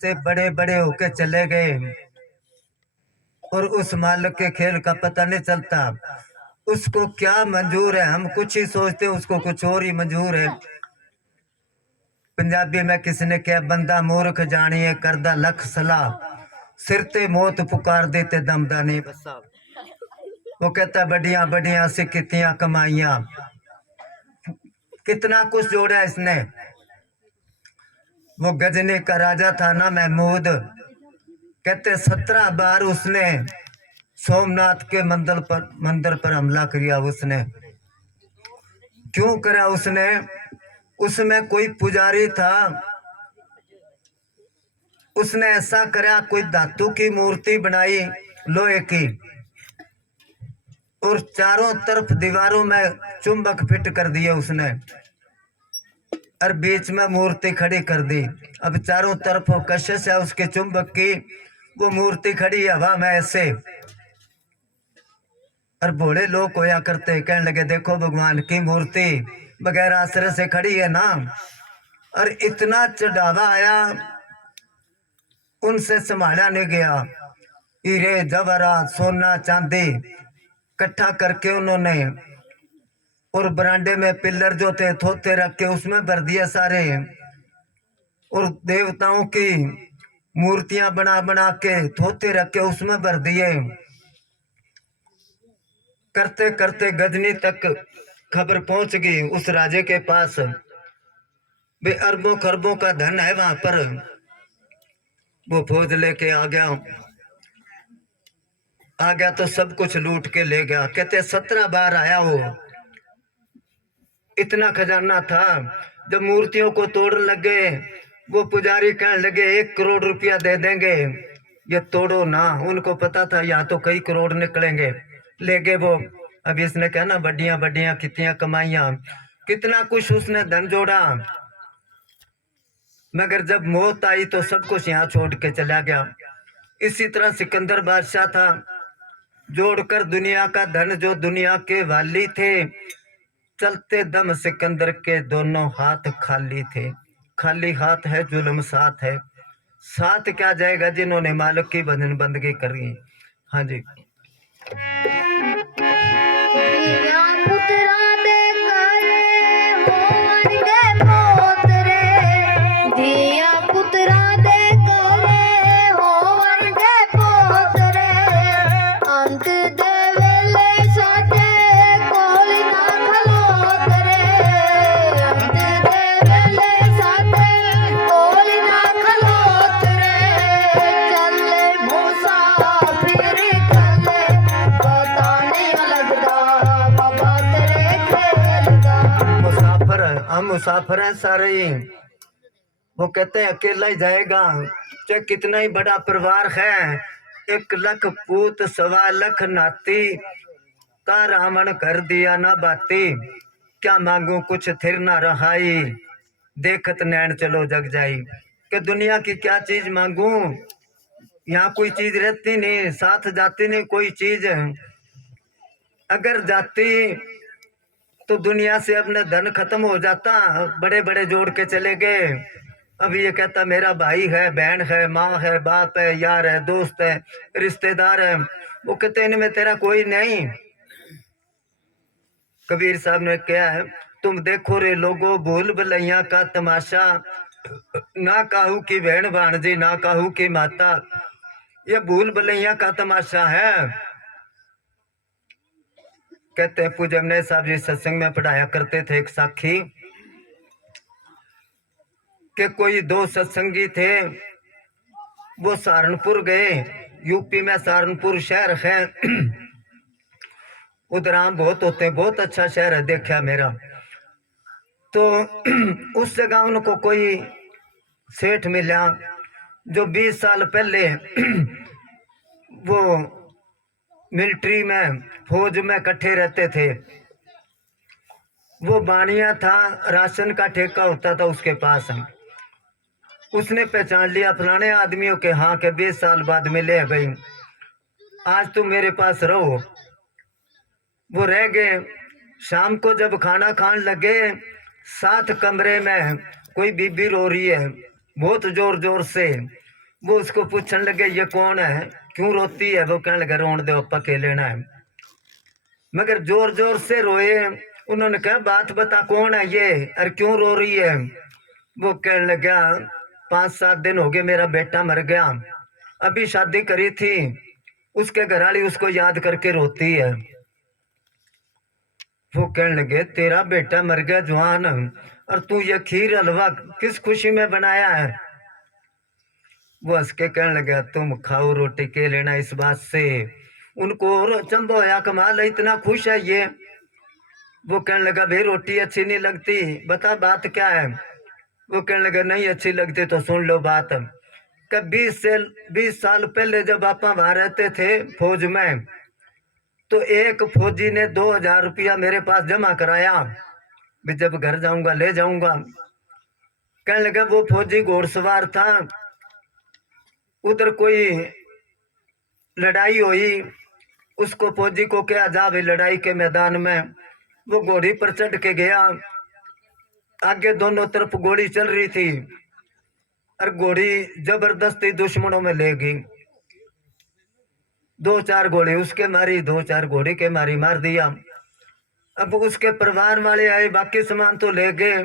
से बड़े बड़े होके चले गए और उस मालिक के खेल का पता नहीं चलता। उसको क्या मंजूर है, हम कुछ ही सोचते, उसको कुछ और ही मंजूर है। पंजाबी में किसने क्या, बंदा मूर्ख जानिए करदा लख सलाह, सिर ते मौत पुकार देते दमदा नहीं बसा। वो कहता बड़िया बड़िया से कितियां कमाइया, कितना कुछ जोड़ा इसने। वो गजनी का राजा था ना महमूद, कहते 17 बार उसने सोमनाथ के मंदिर पर हमला किया। उसने क्यों करा? उसमें कोई पुजारी था, उसने ऐसा करा, कोई धातु की मूर्ति बनाई लोहे की और चारों तरफ दीवारों में चुंबक फिट कर दिए उसने और बीच में मूर्ति खड़ी कर दी। अब चारों तरफ कशिश है उसके चुंबक की, वो मूर्ति खड़ी हवा में ऐसे। और भोले लोग होया करते, कहने लगे देखो भगवान की मूर्ति बगैर आश्रय से खड़ी है ना। और इतना चढ़ावा आया, उनसे संभाला नहीं गया। हीरे जवाहरात सोना चांदी इकट्ठा करके उन्होंने, और बरांडे में पिल्लर जो थे थोथे रख के उसमें भर दिए सारे, और देवताओं की मूर्तियां बना बना के थोथे रख के उसमें भर दिए। करते करते गजनी तक खबर पहुंच गई उस राजे के पास, वे अरबों खरबों का धन है वहां पर। वो फौज लेके आ गया तो सब कुछ लूट के ले गया। कहते 17 बार आया वो, इतना खजाना था। जब मूर्तियों को तोड़ लगे, वो पुजारी कहने लगे 1 करोड़ रुपया दे देंगे, ये तोड़ो ना। उनको पता था यहाँ तो कई करोड़ निकलेंगे, ले गए वो। अब इसने कहा ना बड्डियां बड्डियां कितियां कमाइया, कितना कुछ उसने धन जोड़ा, मगर जब मौत आई तो सब कुछ यहाँ छोड़ के चला गया। इसी तरह सिकंदर बादशाह था, जोड़कर दुनिया का धन, जो दुनिया के वाली थे, चलते दम सिकंदर के दोनों हाथ खाली थे। खाली हाथ है जुल्म साथ है, साथ क्या जाएगा जिन्होंने मालिक की भजन बंदगी करी। हाँ जी। मुसाफिर है सारे ही। वो कहते हैं अकेला ही जाएगा, चाहे कितना ही बड़ा परिवार है। 1 लाख पूत 1.25 लाख नाती, का रावण कर दिया ना बाती। क्या मांगू कुछ थिर ना रहाई, देखत नैन चलो जग जाई। कि दुनिया की क्या चीज मांगू, यहाँ कोई चीज रहती नहीं, साथ जाती नहीं कोई चीज। अगर जाती तो दुनिया से अपना धन खत्म हो जाता, बड़े बड़े जोड़ के चले गए। अब ये कहता मेरा भाई है, बहन है, माँ है, बाप है, यार है, दोस्त है, रिश्तेदार है। वो कहते इनमें तेरा कोई नहीं। कबीर साहब ने कहा है, तुम देखो रे लोगो भूल भलैया का तमाशा, ना काहू की बहन भाणजी ना काहू की माता। ये भूल भलैया का तमाशा है। कहते हैं पूज्य अमने साहब जी सत्संग में पढ़ाया करते थे एक साखी, कि कोई 2 सत्संगी थे, वो सहारनपुर गए। यूपी में सहारनपुर शहर है, उधर आम बहुत होते हैं, बहुत अच्छा शहर है देखा मेरा। तो उस जगह उनको कोई सेठ मिला जो 20 साल पहले वो मिलिट्री में फौज में इकट्ठे रहते थे। वो बानिया था, राशन का ठेका होता था उसके पास। उसने पहचान लिया फलाने आदमियों के, हाँ के 20 साल बाद मिले भाई, आज तुम मेरे पास रहो। वो रह गए। शाम को जब खाना खान लगे, साथ कमरे में कोई बीबी रो रही है बहुत जोर जोर से। वो उसको पूछने लगे ये कौन है, क्यों रोती है? वो कहने लगा रोन दो अपा के लेना है। मगर जोर जोर से रोए। उन्होंने कहा बात बता कौन है ये और क्यों रो रही है? वो कहने लगा 5-7 दिन हो गए मेरा बेटा मर गया, अभी शादी करी थी, उसके घरवाली उसको याद करके रोती है। वो कहने लगे तेरा बेटा मर गया जवान, और तू ये खीर हलवा किस खुशी में बनाया है? वो हंस के कहने लगा तुम खाओ रोटी के लेना इस बात से। उनको और चंबो होया कमाल इतना खुश है ये। वो कहने लगा भाई रोटी अच्छी नहीं लगती, बता बात क्या है? वो कहने लगा नहीं अच्छी लगती तो सुन लो बात। कब 20 साल पहले जब आप वहां रहते थे फौज में, तो एक फौजी ने 2000 रुपया मेरे पास जमा कराया, भी जब घर जाऊंगा ले जाऊंगा। कहने लगा वो फौजी घोड़सवार था, उधर कोई लड़ाई हुई, उसको फौजी को क्या जा भाई लड़ाई के मैदान में। वो घोड़ी पर चढ़ के गया, आगे दोनों तरफ गोली चल रही थी और घोड़ी जबरदस्ती दुश्मनों में ले गई। 2-4 गोली उसके मारी, 2-4 घोड़ी के मारी, मार दिया। अब उसके परिवार वाले आए, बाकी सामान तो ले गए,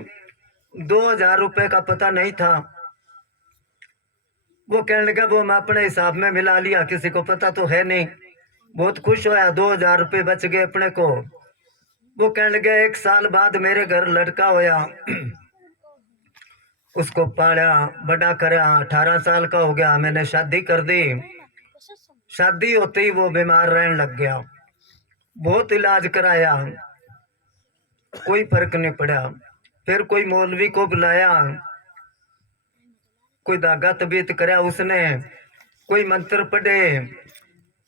2000 रुपए का पता नहीं था। वो कहने लगा वो मैं अपने हिसाब में मिला लिया, किसी को पता तो है नहीं। बहुत खुश होया, 2000 रुपये बच गए अपने को। वो कहने लगा 1 साल बाद मेरे घर लड़का होया, उसको पाला बड़ा करा, 18 साल का हो गया, मैंने शादी कर दी। शादी होते ही वो बीमार रहने लग गया, बहुत इलाज कराया, कोई फर्क नहीं पड़ा। फिर कोई मौलवी को बुलाया, कोई धागा तबीयत कराया उसने, कोई मंत्र पढ़े।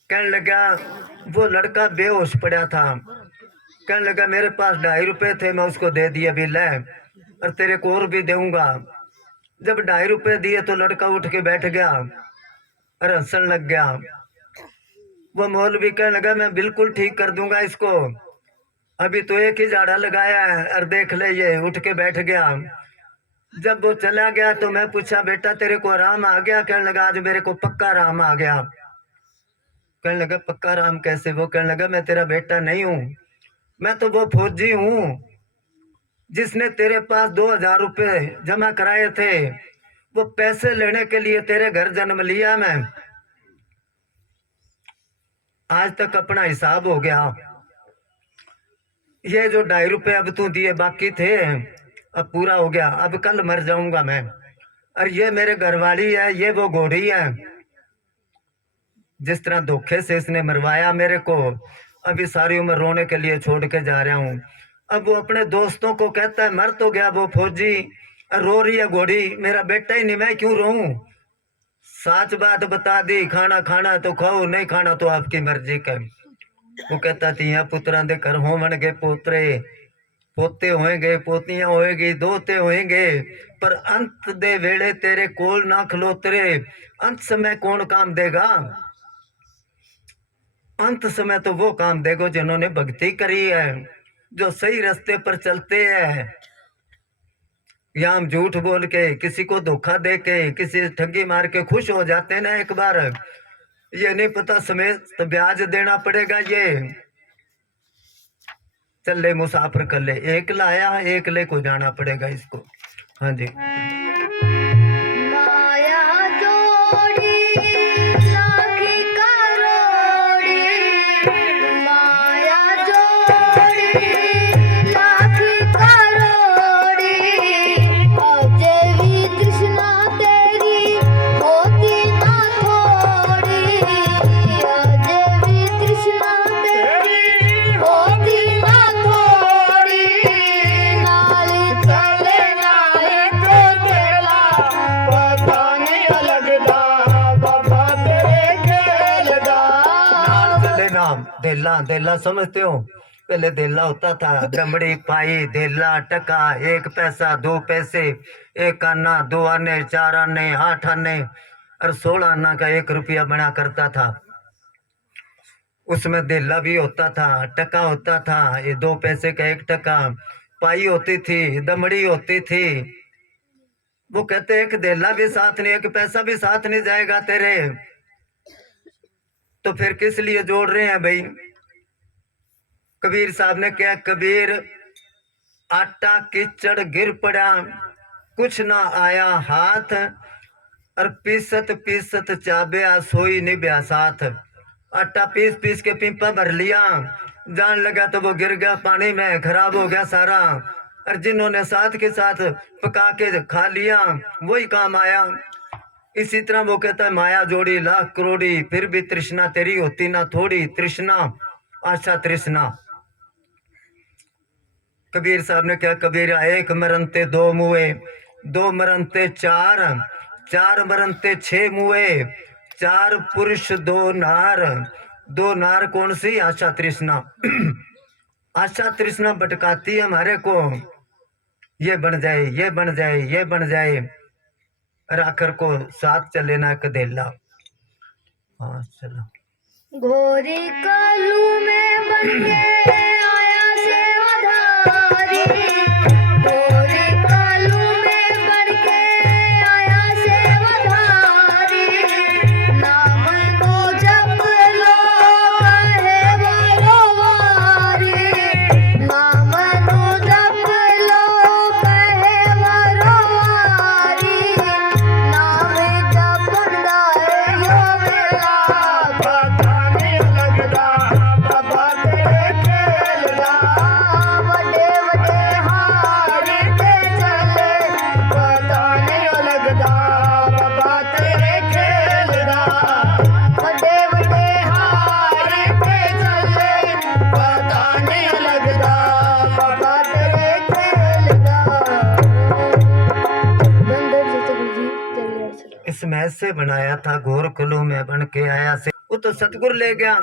कहने लगा वो लड़का बेहोश पड़ा था, कहने लगा मेरे पास 2.5 रुपए थे, मैं उसको दे दिए भी ले, और तेरे को और भी दूंगा। जब 2.5 रुपए दिए तो लड़का उठ के बैठ गया और हंसने लग गया। वो मौलवी कहने लगा मैं बिल्कुल ठीक कर दूंगा इसको, अभी तो एक ही झाड़ा लगाया है और देख ले ये उठ के बैठ गया। जब वो चला गया तो मैं पूछा बेटा तेरे को आराम आ गया? कहने लगा आज मेरे को पक्का आराम आ गया। कहने लगा पक्का आराम कैसे? वो कहने लगा मैं तेरा बेटा नहीं हूं, मैं तो वो फौजी हूं जिसने तेरे पास 2000 रुपये जमा कराए थे, वो पैसे लेने के लिए तेरे घर जन्म लिया मैं, आज तक अपना हिसाब हो गया। ये जो 2.5 रुपये अब तू दिए बाकी थे अब पूरा हो गया, अब कल मर जाऊंगा मैं। और ये मेरे घरवाली है, ये वो घोड़ी है, जिस तरह धोखे से इसने मरवाया मेरे को, अभी सारी उम्र रोने के लिए छोड़ के जा रहा हूँ। अब वो अपने दोस्तों को कहता है मर तो गया वो फौजी, रो रही है घोड़ी, मेरा बेटा ही नहीं, मैं क्यों रोऊं? सच बात बता दी, खाना खाना तो खाओ, नहीं खाना तो आपकी मर्जी का। वो कहता तिया पुत्रा दे घर होवन के पोतरे, पोते होएंगे, पोतियां होएगी, दोते होएंगे, पर अंत दे वेले तेरे कोल ना खलोतरे। अंत समय कौन काम देगा? अंत समय तो वो काम देगो जिन्होंने भक्ति करी है, जो सही रास्ते पर चलते हैं। या हम झूठ बोल के, किसी को धोखा दे के, किसी से ठगी मार के खुश हो जाते हैं ना एक बार, ये नहीं पता समय तो ब्याज देना पड़ेगा। ये चल ले मुसाफिर कर ले, एक लाया एक ले को जाना पड़ेगा इसको। हाँ जी। माया जोड़ी लाखी करोड़ी, माया जोड़ी लाखी करोड़ी, अजय भी तृष्णा तेरी होती ना थोड़ी, अजय भी तृष्णा तेरी होती ना थोड़ी, नाली चले नाली तो चला, पता नहीं लगता बाबा तेरे खेल दा। नाल चले नाम देला, देला समझते हो? पहले देला होता था, दमड़ी पाई देला टका, 1 पैसा 2 पैसे, 1 आना 2 आने 4 आने 8 आने और 16 आना का 1 रुपया बना करता था। उसमें देला भी होता था, टका होता था, ये 2 पैसे का 1 टका, पाई होती थी, दमड़ी होती थी, वो कहते एक देला भी साथ नहीं, एक पैसा भी साथ नहीं जाएगा तेरे, तो फिर किस लिए जोड़ रहे हैं भाई। कबीर साहब ने क्या, कबीर आटा कीचड़ गिर पड़ा कुछ ना आया हाथ, और पीसत पीसत चाब्या सोई निभ्या साथ। आटा पीस पीस के पीपा भर लिया, जान लगा तो वो गिर गया पानी में, खराब हो गया सारा। और जिन्होंने साथ के साथ पका के खा लिया वही काम आया। इसी तरह वो कहता है माया जोड़ी लाख करोड़ी, फिर भी तृष्णा तेरी होती ना थोड़ी, तृष्णा आशा तृष्णा। कबीर साहब ने क्या, कबीर एक मरण ते दो मुए, दो मरण ते चार, चार मरण ते छह मुए, चार पुरुष दो नार, दो नार कौन सी, आशा तृष्णा। आशा तृष्णा भटकाती है हमारे को, ये बन जाए ये बन जाए ये बन जाए, और आखिर को साथ चले ना कदेला। हाँ चलो। घोरी कालू में बन के आया सेवाधारी, घोरी कालू में बन के आया सेवाधारी, नाम को जप लो कहे वरवारी, नाम को जप लो कहे वरवारी, नाम जपन गाए यो वेला पता नहीं लगदा, बाबा तेरे खेलदा, वडे वडे हारी ते चले, पता नहीं लगदा, बाबा तेरे खेलदा, वडे वडे हारी ते चले, पता नहीं लगदा, बाबा तेरे खेलदा। बंदर जी तो जी चलिए चलो। इस महज से बनाया था, घोर कुलू में बन के आया से, वो तो सतगुरु ले गया।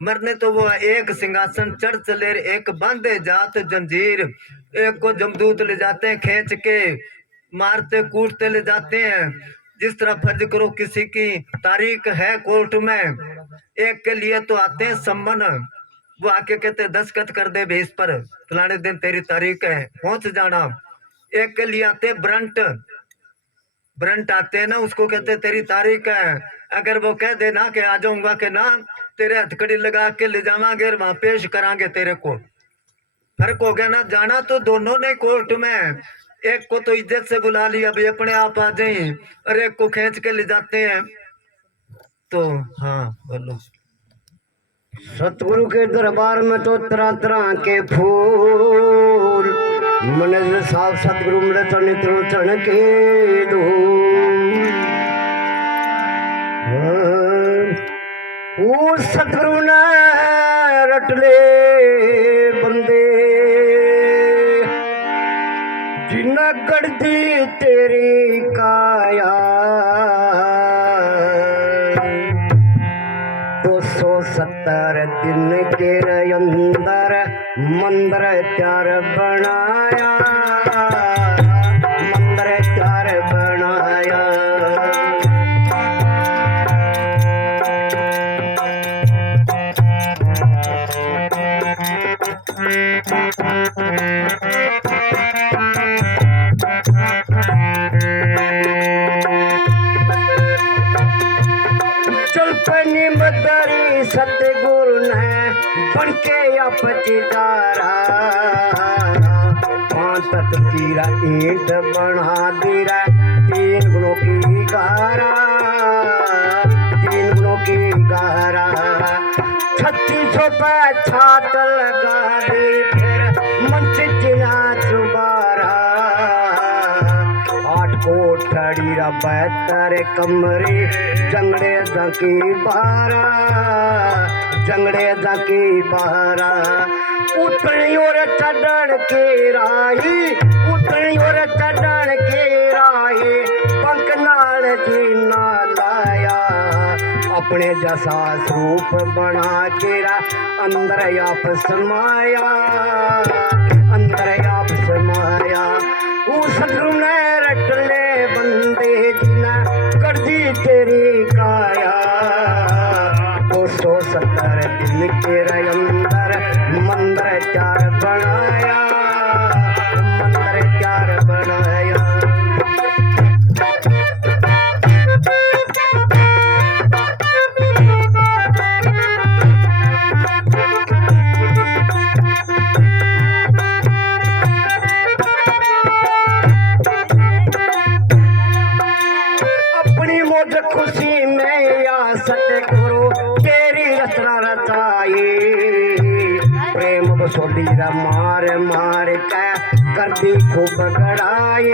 मरने तो वो एक सिंहासन चढ़ चले, एक बांधे जात जंजीर, एक को जमदूत ले जाते हैं खींच के, मारते कूटते ले जाते हैं। जिस तरह फर्ज करो किसी की तारीख है कोर्ट में, एक के लिए तो आते हैं सम्मन, वो आके कहते दस्तखत कर दे भेज पर, फलाने दिन तेरी तारीख है पहुंच जाना। एक के लिए आते ब्रंट, ब्रंट आते हैं ना, उसको कहते तेरी तारीख है, अगर वो कह देना कि आ जाऊंगा के ना, तेरे हथकड़ी लगा के ले जावांगे और वहां पेश करांगे तेरे को। फर्क हो गया ना, जाना तो दोनों ने कोर्ट में, एक को तो इज्जत से बुला लिया भाई अपने आप आ जाए, और एक को खींच के ले जाते हैं। तो हाँ बोलो। सतगुरु के दरबार में तो तरह तरह के फूल, मन साफ सतगुरु में तो नित्य चढ़ के धूल। वो सतगुरु ने रट ले बंदे, जिन्हें कर दी तेरी काया, 270 दिन के अंदर मंदिर त्यार बनाया, मंदिर त्यार बनाया। चलपनी मदरी सतगुरु ने बनके अपचिदारा, पांच तकीरा ईंट बना दी रे, 3 गुणों की गारा, 3 गुणों की गारा। 3600 पे छात लगा दी, फिर मंच चिना चुबारा, 8 कोठड़ी रा 72 कमरे, जंगड़े जाकी बारा, जंगड़े जाकी बारा। उतनी और चढ़न के राही, उतनी और चढ़न के राही, पंख नाल जीना लाया, अपने जैसा स्वरूप बना के रा, अंदर आप समाया, अंदर आप समाया। उस सतगुरु ने रट ले बंदे, जिना कर दी तेरी काया, 270 दिन के अंदर मंदिर त्यार बनाया, मंदिर त्यार बनाया। मौज खुशी में या सतगुरु तेरी रचना रचाई। प्रेम बसोली रा मार मार के कर दी खूब गड़ाई,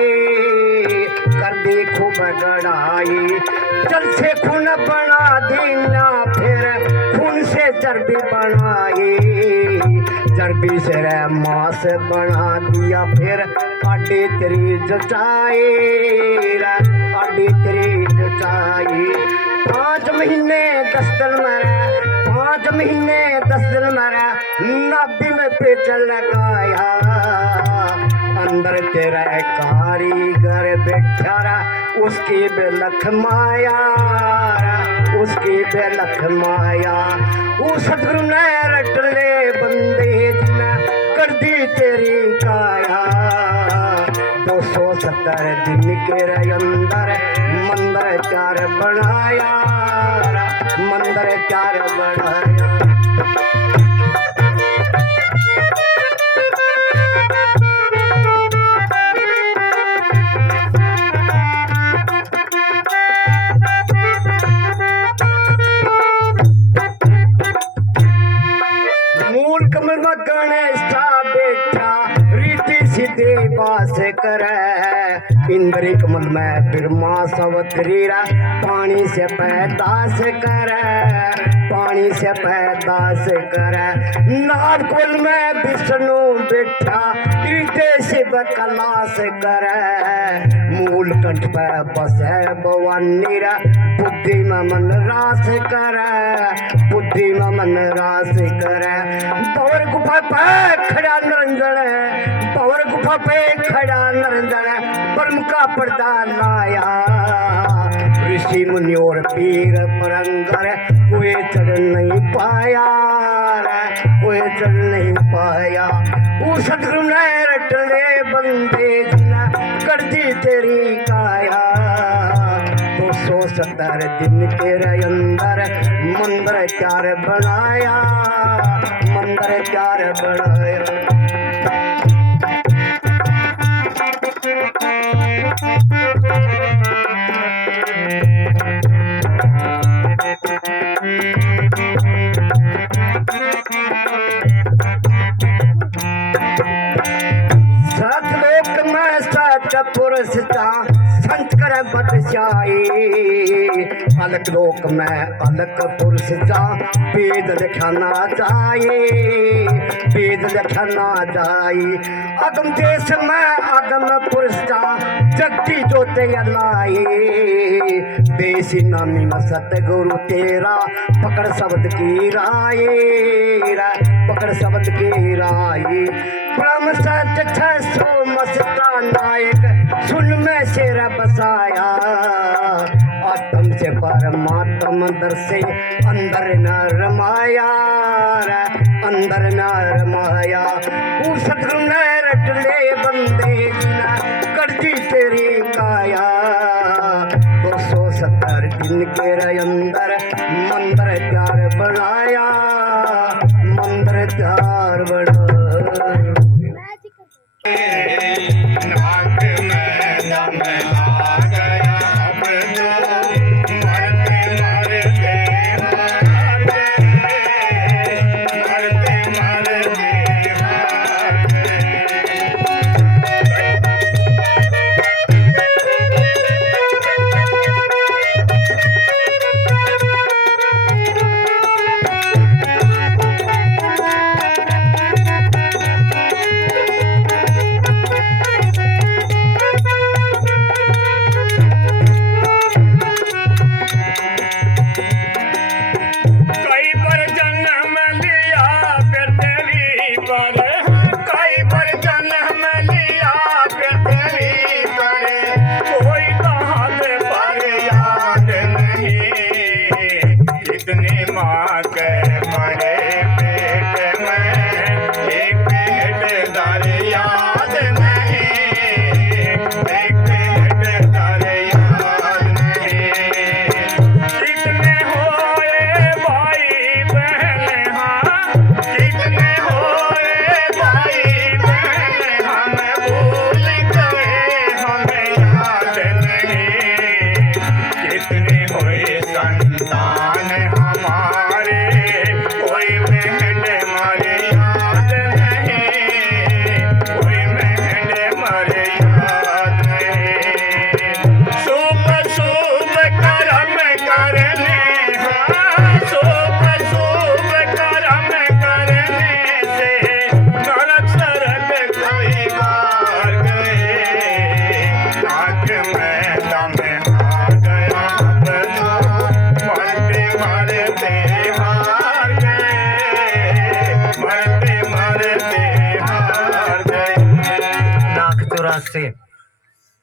कर दी खूब गड़ाई। जल से खून बना दीना फिर खून से चर्बी बनाई, चर्बी से रे मांस बना दिया फिर आडी तेरी जचाई, आडी तेरी जचाई। 5 महीने 10 दिन मरे, 5 महीने 10 दिन मरे, नाभि में पेच लगाया। अंदर तेरा कारीगर बैठा रा, उसकी बेलख माया, उसकी बेलख माया। वो सतगुरु ने रट ले बंदे जिना कर दी तेरी काया। 270 दिन के अंदर मंदिर 4 बनाया, मंदिर 4 बनाया। मूल कमल में गणेश बैठा रीति सीधे बास करे। इंद्री कमल में बिरमा सवतरी रा पानी से पैदास करे, पानी से पैदास करे। नागकुल में विष्णु बैठा हृदय शिव कलास करे। मूल कंठ पे बसे भवानी रा बुद्धि में मन रास करे, बुद्धि में मन रास करे। पवर गुफा पे खड़ा निरंजन, पवर गुफा पे खड़ा निरंजन ब्रह्म का पर्दा लाया। ऋषि मुनि और पीर परंगर कोई चढ़ नहीं पाया, कोई चढ़ नहीं पाया। वो सतगुरु ने रट ले बंदे जिना कर दी तेरी काया। 270 दिन के अंदर मंदिर 4 बनाया, मंदिर 4 बनाया। सतलोक में सच पुरुष चा संत कर बदशाई। अलग लोक में अलग पुरुष चा वेद लिखना चाहिए, वेद लिखना चाहिए। अगम देश में अगम पुरुष चा जगती जोते लाई। देसी नामी में सतगुरु तेरा पकड़ शब्द की राय, पकड़ शब्द की राय। ब्रह्म सत्य 600 मस्ता नायक सुन में शेरा बसाया। आत्म से परमात्म दर से अंदर न रमाया, अंदर न रमाया। वो सतगुरु ने रट ले बंदे जिना कर दी तेरी काया। 270 दिन के अंदर मंदिर 4 बनाया, मंदिर 4 बनाया।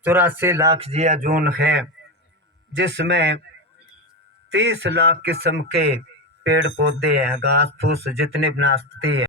चौरासी लाख जिया जून है, जिसमें 30 लाख किस्म के पेड़ पौधे हैं, घास फूस जितने वनस्पति है।